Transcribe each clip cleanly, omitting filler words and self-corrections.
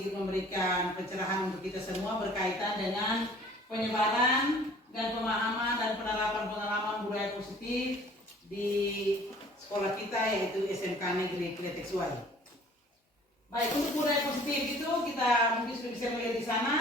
sedikit memberikan pencerahan untuk kita semua berkaitan dengan penyebaran dan pemahaman dan penerapan pengalaman budaya positif di sekolah kita yaitu SMK Negeri Kletek Suai. Baik, untuk budaya positif itu kita mungkin sudah bisa melihat di sana.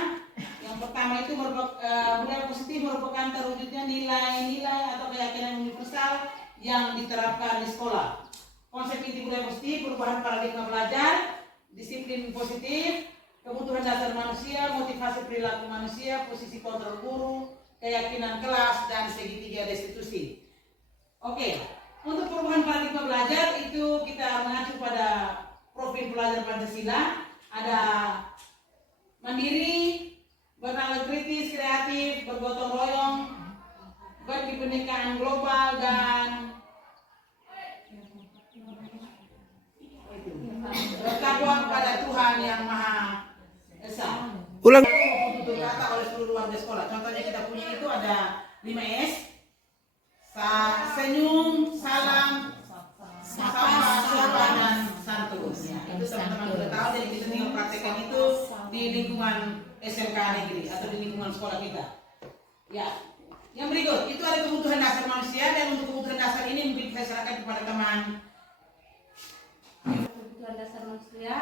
Yang pertama itu budaya positif merupakan terwujudnya nilai-nilai atau keyakinan universal yang diterapkan di sekolah. Konsep inti budaya positif perubahan paradigma belajar, disiplin positif, kebutuhan dasar manusia, motivasi perilaku manusia, posisi kontrol guru, keyakinan kelas, dan segitiga restitusi. Oke, untuk perubahan paradigma belajar itu kita mengacu pada profil pelajar Pancasila, ada mandiri, bernalar kritis, kreatif, bergotong royong, berkebinekaan global, dan bertakwa kepada Tuhan yang Maha Esa. Ulang. Tutur kata oleh seluruh warga sekolah. Contohnya kita punya itu ada 5S. Senyum, salam, sapa, dan santun. Ya, itu teman-teman sudah tahu, jadi kita tinggal praktekkan itu di lingkungan SMK Negeri atau di lingkungan sekolah kita. Ya, yang berikut itu ada kebutuhan dasar manusia, dan untuk kebutuhan dasar ini mungkin saya serahkan kepada teman. Kebutuhan dasar manusia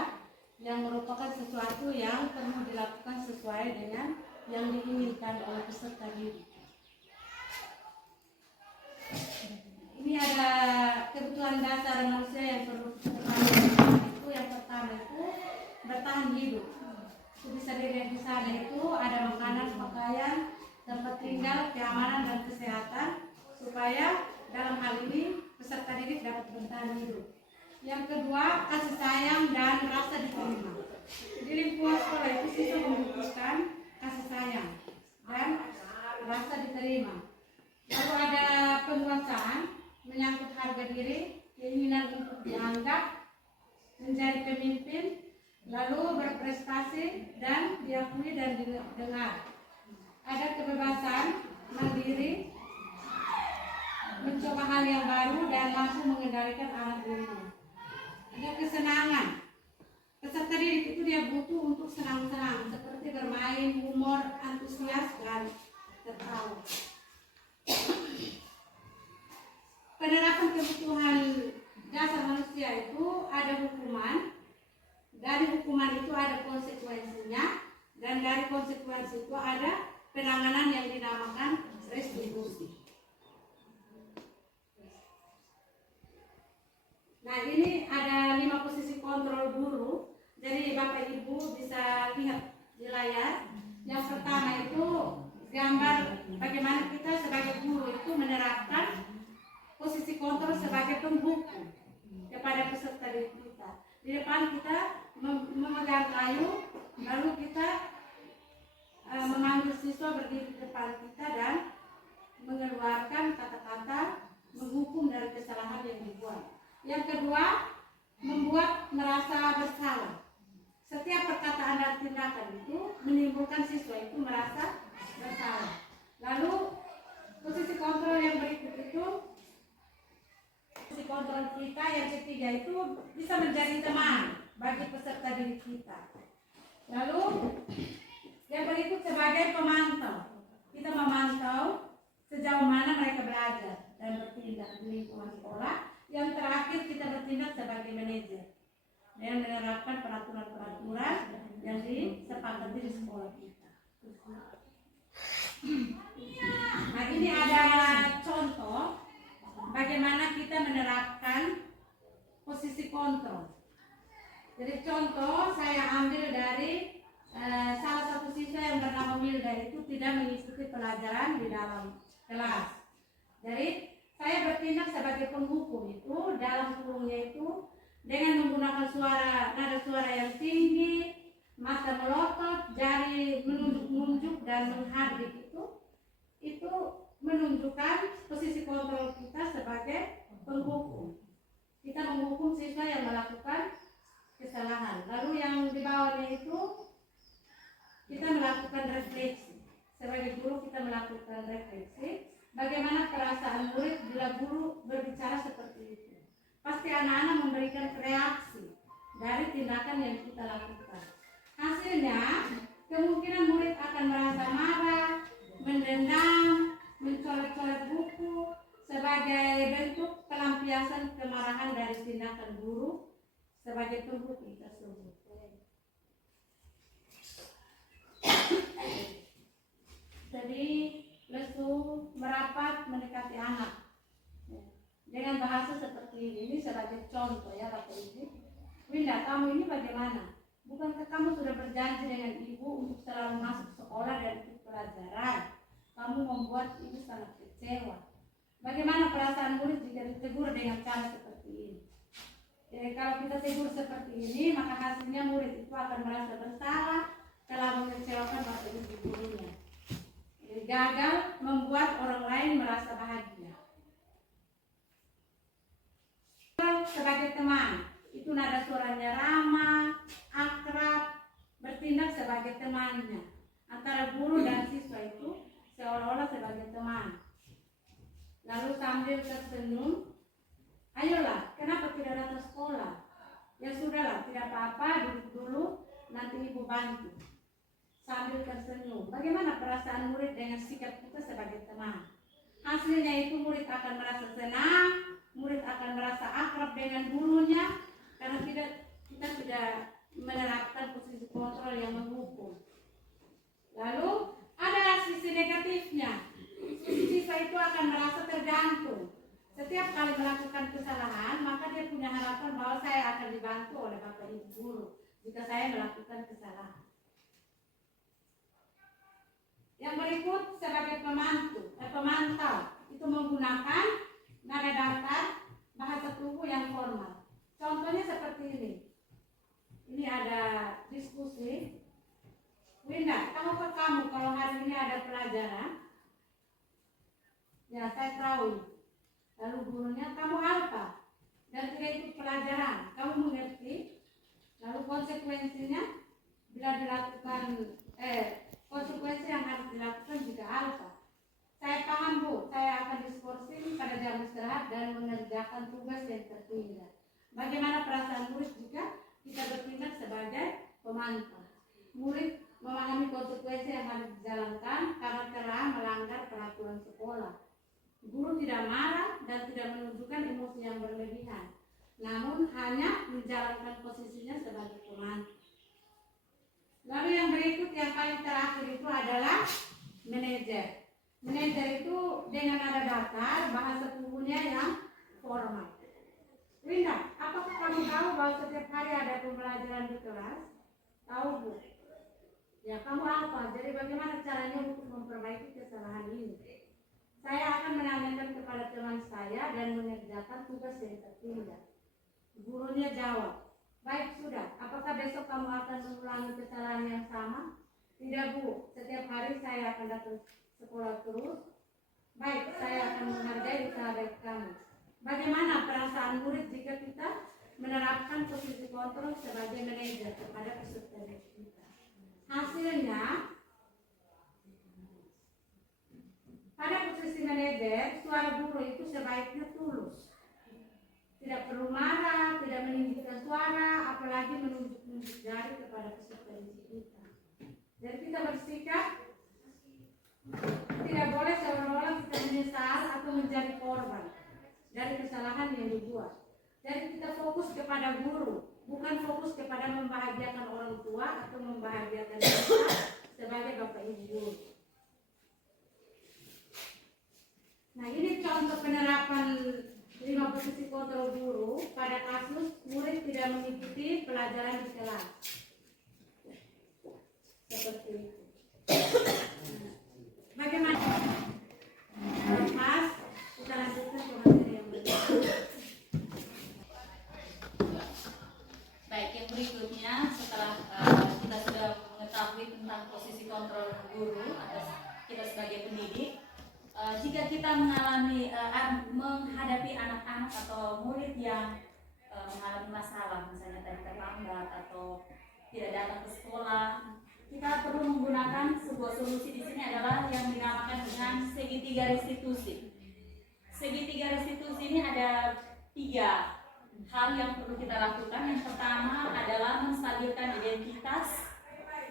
yang merupakan sesuatu yang perlu dilakukan sesuai dengan yang diinginkan oleh peserta didik. Ini ada kebutuhan dasar manusia yang perlu diketahui. Itu yang pertama itu bertahan hidup. Itu bisa dilihat di sana, itu ada makanan, pakaian, tempat tinggal, keamanan dan kesehatan, supaya dalam hal ini peserta didik dapat bertahan hidup. Yang kedua, kasih sayang dan rasa diterima. Di lingkungan sekolah itu siswa membutuhkan kasih sayang dan rasa diterima. Lalu ada penguasaan, menyangkut harga diri, keinginan untuk dianggap, menjadi pemimpin, lalu berprestasi dan diakui dan didengar. Ada kebebasan, mandiri, mencoba hal yang baru dan langsung mengendalikan arah dirinya. Ada kesenangan. Peserta didik itu dia butuh untuk senang-senang, seperti bermain, humor, antusias, dan tertawa. Penerapan kebutuhan dasar manusia itu ada hukuman. Dari hukuman itu ada konsekuensinya, dan dari konsekuensi itu ada penanganan yang dinamakan restitusi. Nah, ini ada 5 posisi kontrol guru. Jadi Bapak Ibu bisa lihat di layar. Yang pertama itu gambar bagaimana kita sebagai guru itu menerapkan posisi kontrol sebagai pembuku kepada peserta didik kita. Di depan kita memegang kayu, lalu kita memanggil siswa berdiri di depan kita dan mengeluarkan kata-kata menghukum dari kesalahan yang dibuat. Yang kedua, membuat merasa bersalah. Setiap perkataan dan tindakan itu menimbulkan siswa itu merasa bersalah. Lalu posisi kontrol yang berikut itu, posisi kontrol kita yang ketiga itu bisa menjadi teman bagi peserta didik kita. Lalu yang berikut sebagai pemantau, kita memantau sejauh mana mereka belajar dan bertindak di lingkungan sekolah. Yang terakhir kita bertindak sebagai manajer dan menerapkan peraturan-peraturan yang disepakati di sekolah kita. Nah, ini ada contoh bagaimana kita menerapkan posisi kontrol. Jadi contoh saya ambil dari salah satu siswa yang bernama Milda itu tidak mengikuti pelajaran di dalam kelas. Jadi saya bertindak sebagai penghukum itu dalam kurungnya itu dengan menggunakan nada suara yang tinggi, mata melotot, jari menunjuk-nunjuk dan menghardik itu menunjukkan posisi kontrol kita sebagai penghukum. Kita menghukum siswa yang melakukan kesalahan. Lalu yang di bawahnya itu kita melakukan refleksi. Sebagai guru kita melakukan refleksi. Bagaimana perasaan murid bila guru berbicara seperti itu? Pasti anak-anak memberikan reaksi dari tindakan yang kita lakukan. menggunakan guru sebagai pembukti tersebut. Jadi lesu merapat mendekati anak dengan bahasa seperti ini sebagai contoh ya Bapak Ibu. Winda, kamu ini bagaimana? Bukankah kamu sudah berjanji dengan ibu untuk selalu masuk sekolah dan ikut pelajaran? Kamu membuat ibu sangat kecewa. Bagaimana perasaan murid jika ditegur dengan cara seperti ini? Jadi kalau kita tegur seperti ini, maka hasilnya murid itu akan merasa bersalah telah mengecewakan bapak ibu gurunya. Jadi gagal membuat orang lain merasa bahagia. Sebagai teman, itu nada suaranya ramah, akrab, bertindak sebagai temannya. Antara guru dan siswa itu seolah-olah sebagai teman. Lalu sambil tersenyum, ayolah, kenapa tidak datang sekolah? Ya sudahlah, tidak apa-apa, duduk dulu, nanti ibu bantu. Sambil tersenyum, bagaimana perasaan murid dengan sikap kita sebagai teman? Hasilnya itu murid akan merasa senang, murid akan merasa akrab dengan gurunya, karena kita sudah menerapkan posisi kontrol yang menghukum. Lalu ada sisi negatifnya. Siswa itu akan merasa tergantung. Setiap kali melakukan kesalahan, maka dia punya harapan bahwa saya akan dibantu oleh bapak ibu guru jika saya melakukan kesalahan. Yang berikut sebagai pemantau itu menggunakan nada datar, bahasa tubuh yang formal. Contohnya seperti ini. Ini ada diskusi. Winda, tahukah kamu kalau hari ini ada pelajaran? Ya, saya tahu. Lalu gurunya, kamu apa? Dan tidak ikut pelajaran, kamu mengerti? Lalu konsekuensinya, bila dilakukan, konsekuensi yang harus dilakukan jika alfa. Saya paham Bu, saya akan diskorsing pada jam istirahat dan mengerjakan tugas yang tertunda. Bagaimana perasaan murid jika kita bertindak sebagai pemantau? Murid memahami konsekuensi yang harus dijalankan karena telah melanggar peraturan sekolah. Guru tidak marah dan tidak menunjukkan emosi yang berlebihan, namun hanya menjalankan posisinya sebagai pemantau. Lalu yang berikut yang paling terakhir itu adalah manajer. Manajer itu dengan nada datar, bahasa tubuhnya yang formal. Winda, apakah kamu tahu bahwa setiap hari ada pembelajaran di kelas? Tahu Bu? Ya, kamu apa? Jadi bagaimana caranya untuk memperbaiki kesalahan ini? Saya akan menanyakan kepada teman saya dan mengerjakan tugas yang tertunda. Gurunya jawab, baik sudah, apakah besok kamu akan mengulangi kesalahan yang sama? Tidak Bu, setiap hari saya akan datang sekolah terus. Baik, saya akan menghargai usaha baik kamu. Bagaimana perasaan murid jika kita menerapkan posisi kontrol sebagai manajer kepada peserta didik kita? Hasilnya, pada posisi manajer, suara guru itu sebaiknya tulus. Tidak perlu marah, tidak meninggikan suara, apalagi menunjuk-nunjuk jari kepada peserta didik kita. Jadi kita bersikap tidak boleh seolah-olah kita menyesal atau menjadi korban dari kesalahan yang dibuat. Jadi kita fokus kepada guru, bukan fokus kepada membahagiakan orang tua atau membahagiakan kita sebagai bapak ibu guru. Nah, ini contoh penerapan 5 posisi kontrol guru pada kasus murid tidak mengikuti pelajaran di kelas. Seperti itu. Bagaimana? Lepas kita lanjutkan ke materi yang berikutnya. Baik, yang berikutnya setelah kita sudah mengetahui tentang posisi kontrol guru atau kita sebagai pendidik, jika kita menghadapi anak-anak atau murid yang mengalami masalah, misalnya tadi terlambat atau tidak datang ke sekolah, kita perlu menggunakan sebuah solusi di sini adalah yang dinamakan dengan segitiga restitusi. Segitiga restitusi ini ada 3 hal yang perlu kita lakukan. Yang pertama adalah menstabilkan identitas,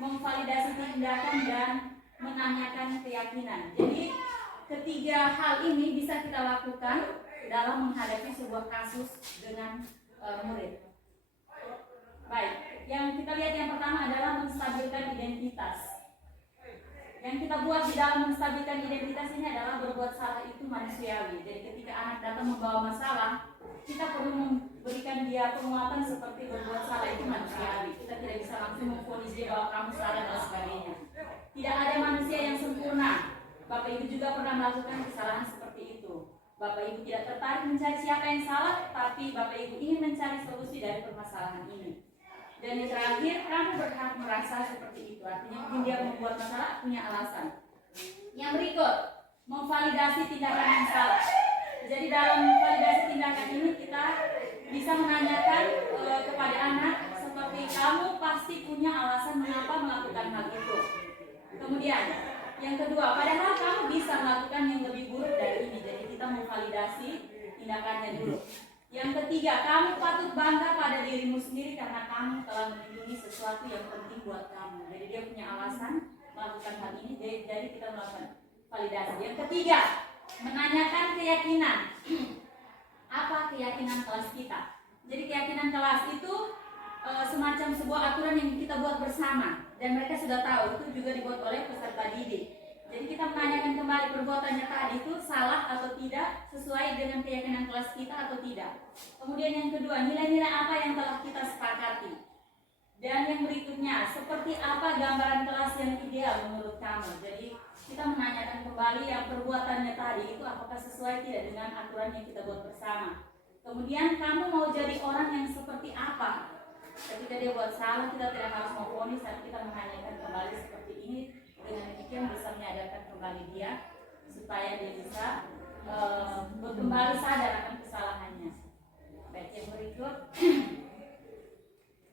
memvalidasi tindakan, dan menanyakan keyakinan. Jadi ketiga hal ini bisa kita lakukan dalam menghadapi sebuah kasus dengan murid. Baik, yang kita lihat yang pertama adalah menstabilkan identitas. Yang kita buat di dalam menstabilkan identitas ini adalah berbuat salah itu manusiawi. Jadi ketika anak datang membawa masalah, kita perlu memberikan dia penguatan seperti berbuat salah itu manusiawi. Kita tidak bisa langsung memvonis dia bahwa kamu salah dan sebagainya. Tidak ada manusia yang sempurna. Bapak Ibu juga pernah melakukan kesalahan seperti itu. Bapak Ibu tidak tertarik mencari siapa yang salah, tapi Bapak Ibu ingin mencari solusi dari permasalahan ini. Dan yang terakhir, kamu berhak merasa seperti itu. Artinya mungkin dia membuat masalah, punya alasan. Yang berikut, memvalidasi tindakan yang salah. Jadi dalam validasi tindakan ini kita bisa menanyakan kepada anak seperti kamu pasti punya alasan mengapa melakukan hal itu. Kemudian yang kedua, padahal kamu bisa melakukan yang lebih buruk dari ini. Jadi kita memvalidasi tindakannya dulu. Yang ketiga, kamu patut bangga pada dirimu sendiri karena kamu telah melindungi sesuatu yang penting buat kamu. Jadi dia punya alasan melakukan hal ini, jadi kita melakukan validasi. Yang ketiga, menanyakan keyakinan. Apa keyakinan kelas kita? Jadi keyakinan kelas itu semacam sebuah aturan yang kita buat bersama. Dan mereka sudah tahu, itu juga dibuat oleh peserta didik. Jadi kita menanyakan kembali perbuatannya tadi itu salah atau tidak, sesuai dengan keyakinan kelas kita atau tidak. Kemudian yang kedua, nilai-nilai apa yang telah kita sepakati. Dan yang berikutnya, seperti apa gambaran kelas yang ideal menurut kamu. Jadi kita menanyakan kembali yang perbuatannya tadi itu apakah sesuai tidak dengan aturan yang kita buat bersama. Kemudian kamu mau jadi orang yang seperti apa. Ketika dia buat salah, kita tidak harus memvonis, tapi kita menanyakan kembali seperti ini. Dengan demikian bisa menyadarkan kembali dia supaya dia bisa kembali sadar akan kesalahannya. Baik, yang berikut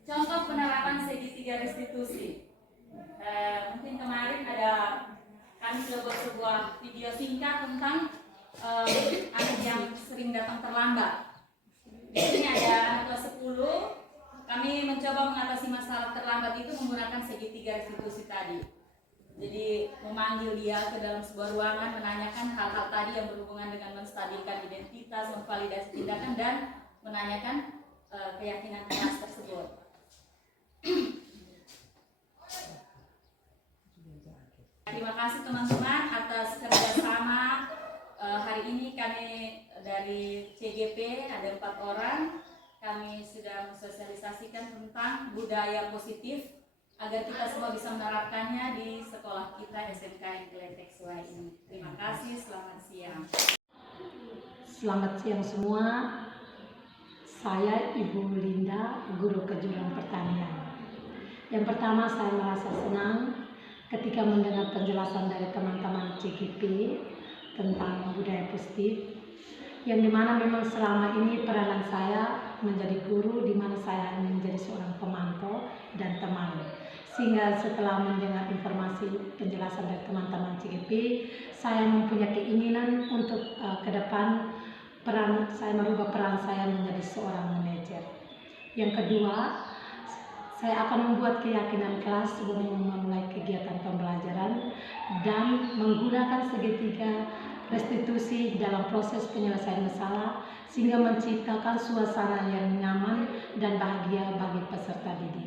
contoh penerapan segitiga restitusi. Mungkin kemarin kami sudah buat sebuah video singkat tentang anak yang sering datang terlambat. Di sini ada anak kelas 10. Kami mencoba mengatasi masalah terlambat itu menggunakan segitiga restitusi tadi. Jadi memanggil dia ke dalam sebuah ruangan, menanyakan hal-hal tadi yang berhubungan dengan menstabilkan identitas, memvalidasi tindakan, dan menanyakan keyakinan kelas tersebut. Terima kasih teman-teman atas kerjasama. Hari ini kami dari CGP ada 4 orang. Kami sudah mensosialisasikan tentang budaya positif agar kita semua bisa menerapkannya di sekolah kita SMK Intelektual ini. Terima kasih, selamat siang. Selamat siang semua. Saya Ibu Linda, guru kejuruan pertanian. Yang pertama, saya merasa senang ketika mendengar penjelasan dari teman-teman CGP tentang budaya positif, yang dimana memang selama ini peranan saya menjadi guru, dimana saya hanya menjadi seorang pemantau dan teman. Sehingga setelah mendengar informasi penjelasan dari teman-teman CGP, saya mempunyai keinginan untuk ke depan merubah peran saya menjadi seorang manajer. Yang kedua, saya akan membuat keyakinan kelas sebelum memulai kegiatan pembelajaran dan menggunakan segitiga restitusi dalam proses penyelesaian masalah sehingga menciptakan suasana yang nyaman dan bahagia bagi peserta didik.